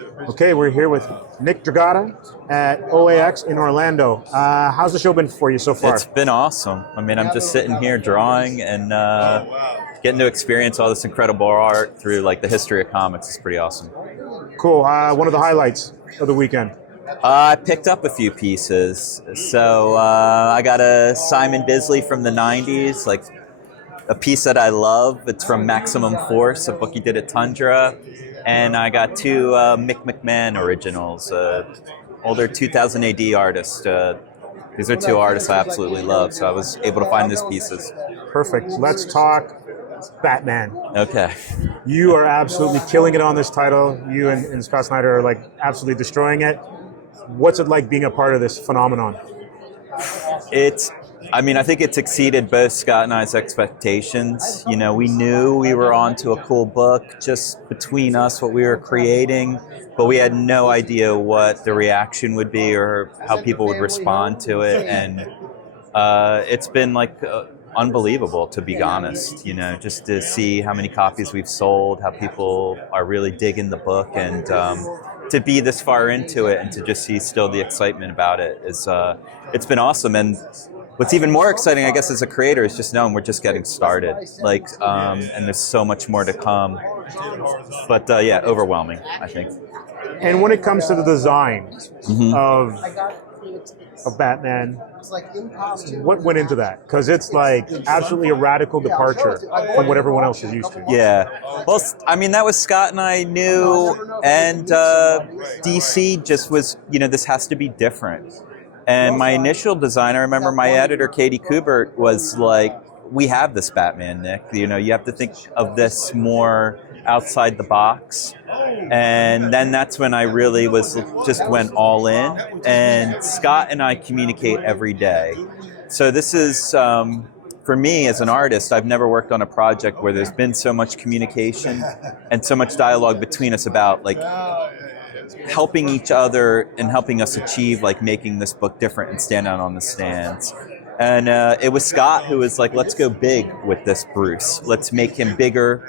Okay, we're here with Nick Dragotta at OAX in Orlando. How's the show been for you so far? It's been awesome. I mean, I'm just sitting here drawing and getting to experience all this incredible art through like the history of comics. It's pretty awesome. Cool. One of the highlights of the weekend. I picked up a few pieces. So I got a Simon Bisley from the 90s, like a piece that I love. It's from Maximum Force, a book he did at Tundra. And I got two Mick McMahon originals, older 2000 AD artist. These are two artists I absolutely love, so I was able to find these pieces. Perfect. Let's talk Batman. Okay. You are absolutely killing it on this title. You and Scott Snyder are like absolutely destroying it. What's it like being a part of this phenomenon? I think it's exceeded both Scott and I's expectations. You know, we knew we were onto a cool book just between us, what we were creating, but we had no idea what the reaction would be or how people would respond to it. And it's been like unbelievable, to be honest, you know, just to see how many copies we've sold, how people are really digging the book, and to be this far into it and to just see still the excitement about it is, it's been awesome. And what's even more exciting, I guess, as a creator is just knowing we're just getting started. Like, and there's so much more to come. But yeah, overwhelming, I think. And when it comes to the design of Batman, what went into that? Because it's like absolutely a radical departure from what everyone else is used to. Yeah. Well, I mean, that was Scott and I knew, and DC just was, you know, this has to be different. And my initial design, I remember my editor, Katie Kubert, was like, we have this Batman, Nick. You know, you have to think of this more outside the box. And then that's when I really just went all in. And Scott and I communicate every day. So this is, for me as an artist, I've never worked on a project where there's been so much communication and so much dialogue between us about like helping each other and helping us achieve like making this book different and stand out on the stands. And it was Scott who was like, let's go big with this Bruce. Let's make him bigger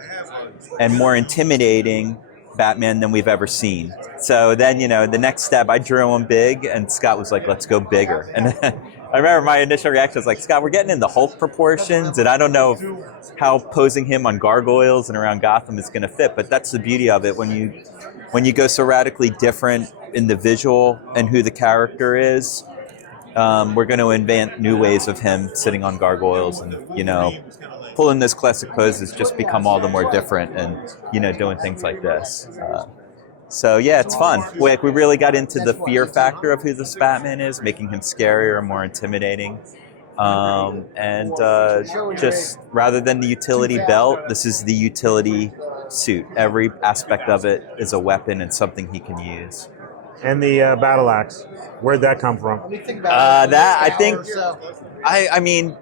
and more intimidating Batman than we've ever seen. So then, you know, the next step, I drew him big, and Scott was like, let's go bigger. And I remember my initial reaction was like, Scott, we're getting in the Hulk proportions, and I don't know how posing him on gargoyles and around Gotham is going to fit, but that's the beauty of it. When you go so radically different in the visual and who the character is, we're going to invent new ways of him sitting on gargoyles and, you know, pulling those classic poses, just become all the more different and, you know, doing things like this. So yeah, it's fun. We really got into the fear factor of who this Batman is, making him scarier and more intimidating. And just rather than the utility belt, this is the utility suit. Every aspect of it is a weapon and something he can use. And the battle axe, where'd that come from? I mean,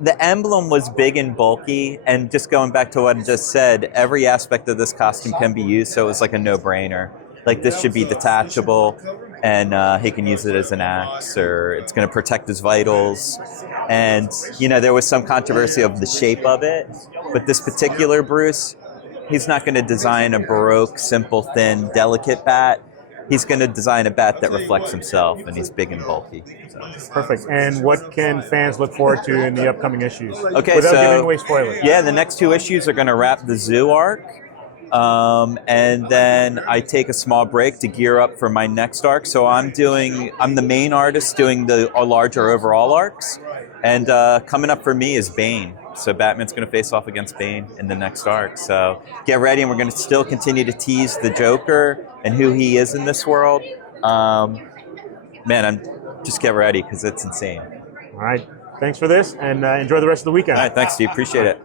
the emblem was big and bulky, and just going back to what I just said, every aspect of this costume can be used, so it was like a no-brainer. Like, this should be detachable, and he can use it as an axe, or it's going to protect his vitals. And, you know, there was some controversy of the shape of it, but this particular Bruce, he's not going to design a Baroque, simple, thin, delicate bat. He's going to design a bat that reflects himself, and he's big and bulky. So. Perfect. And what can fans look forward to in the upcoming issues? Okay, without giving away spoilers. Yeah, the next two issues are going to wrap the Zoo arc, and then I take a small break to gear up for my next arc. So I'm the main artist doing the larger overall arcs, and coming up for me is Bane. So Batman's going to face off against Bane in the next arc. So get ready, and we're going to still continue to tease the Joker and who he is in this world. Just get ready, because it's insane. All right. Thanks for this, and enjoy the rest of the weekend. All right, thanks, Steve. Appreciate it.